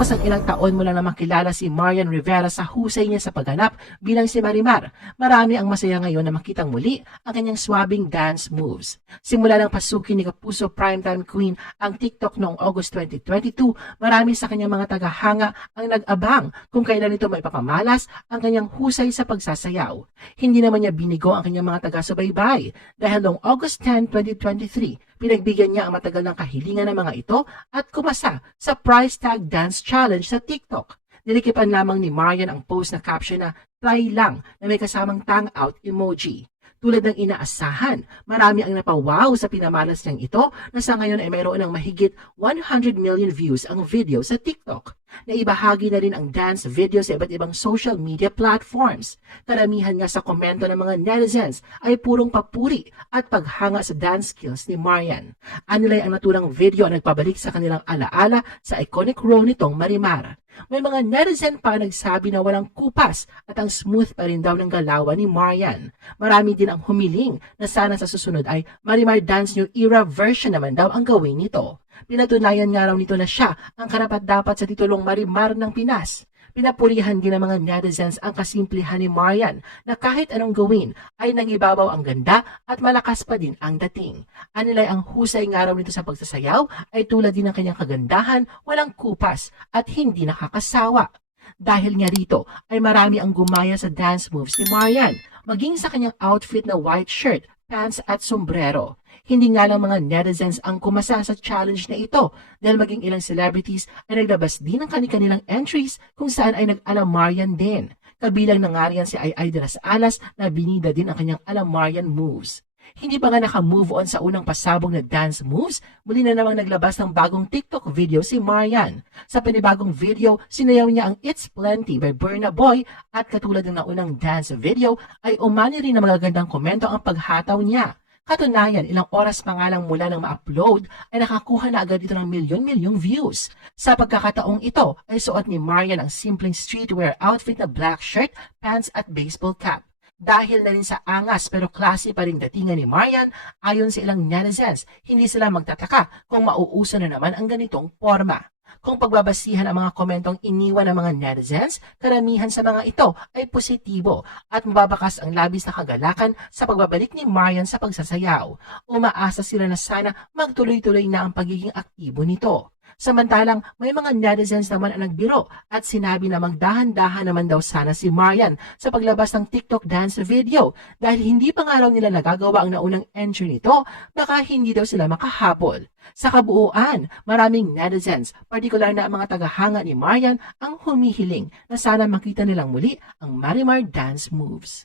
Matapos ang ilang taon mo lang na makilala si Marian Rivera sa husay niya sa pagganap bilang si Marimar, marami ang masaya ngayon na makitang muli ang kanyang swabing dance moves. Simula ng pasukin ni Kapuso Primetime Queen ang TikTok noong August 2022, marami sa kanyang mga tagahanga ang nag-abang kung kailan ito maipapamalas ang kanyang husay sa pagsasayaw. Hindi naman niya binigo ang kanyang mga taga-subaybay dahil noong August 10, 2023, pinagbigyan niya ang matagal ng kahilingan ng mga ito at kumasa sa Price Tag Dance Challenge sa TikTok. Nilikipan lamang ni Marian ang post na caption na "try lang" na may kasamang tang out emoji. Tulad ng inaasahan, marami ang napawaw sa pinamalas niyang ito na sa ngayon ay mayroon ng mahigit 100 million views ang video sa TikTok. Naibahagi na rin ang dance video sa iba't ibang social media platforms. Karamihan nga sa komento ng mga netizens ay purong papuri at paghanga sa dance skills ni Marian. Anilay ang naturang video ang nagpabalik sa kanilang alaala sa iconic role nitong Marimar. May mga netizen pa nagsabi na walang kupas at ang smooth pa rin daw ng galawan ni Marian. Marami din ang humiling na sana sa susunod ay Marimar Dance New Era version naman daw ang gawin nito. Pinatunayan nga raw nito na siya ang karapat-dapat sa titulong Marimar ng Pinas. Pinapurihan din ng mga netizens ang kasimplihan ni Marian na kahit anong gawin ay nangibabaw ang ganda at malakas pa din ang dating. Anilay ang husay nga raw nito sa pagsasayaw ay tulad din ng kanyang kagandahan, walang kupas at hindi nakakasawa. Dahil nga rito ay marami ang gumaya sa dance moves ni Marian, maging sa kanyang outfit na white shirt, pants at sombrero. Hindi nga lang mga netizens ang kumasa sa challenge na ito dahil maging ilang celebrities ay naglabas din ng kanilang entries kung saan ay nag-alamarian din. Kabilang na nga riyan si Ay de las Alas na binida din ang kanyang alamarian moves. Hindi pa nga naka-move on sa unang pasabog na dance moves, muli na namang naglabas ng bagong TikTok video si Marian. Sa panibagong video, sinayaw niya ang It's Plenty by Burna Boy at katulad ng naunang dance video ay umani rin ng magagandang komento ang paghataw niya. Katunayan, ilang oras pa nga lang mula nang ma-upload ay nakakuha na agad ito ng milyon-milyong views. Sa pagkakataong ito ay suot ni Marian ang simpleng streetwear outfit na black shirt, pants at baseball cap. Dahil na rin sa angas pero klase pa rin datingan ni Marian, ayon sa ilang netizens, hindi sila magtataka kung mauuso na naman ang ganitong forma. Kung pagbabasihan ang mga komentong iniwan ng mga netizens, karamihan sa mga ito ay positibo at mababakas ang labis na kagalakan sa pagbabalik ni Marian sa pagsasayaw. Umaasa sila na sana magtuloy-tuloy na ang pagiging aktibo nito. Samantalang may mga netizens naman ang nagbiro at sinabi na magdahan-dahan naman daw sana si Marian sa paglabas ng TikTok dance video dahil hindi pa nga raw nila nagagawa ang naunang entry nito, baka hindi daw sila makahabol. Sa kabuuan, maraming netizens, partikular na ang mga tagahanga ni Marian, ang humihiling na sana makita nilang muli ang Marimar dance moves.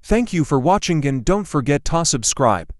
Thank you for watching and don't forget to subscribe.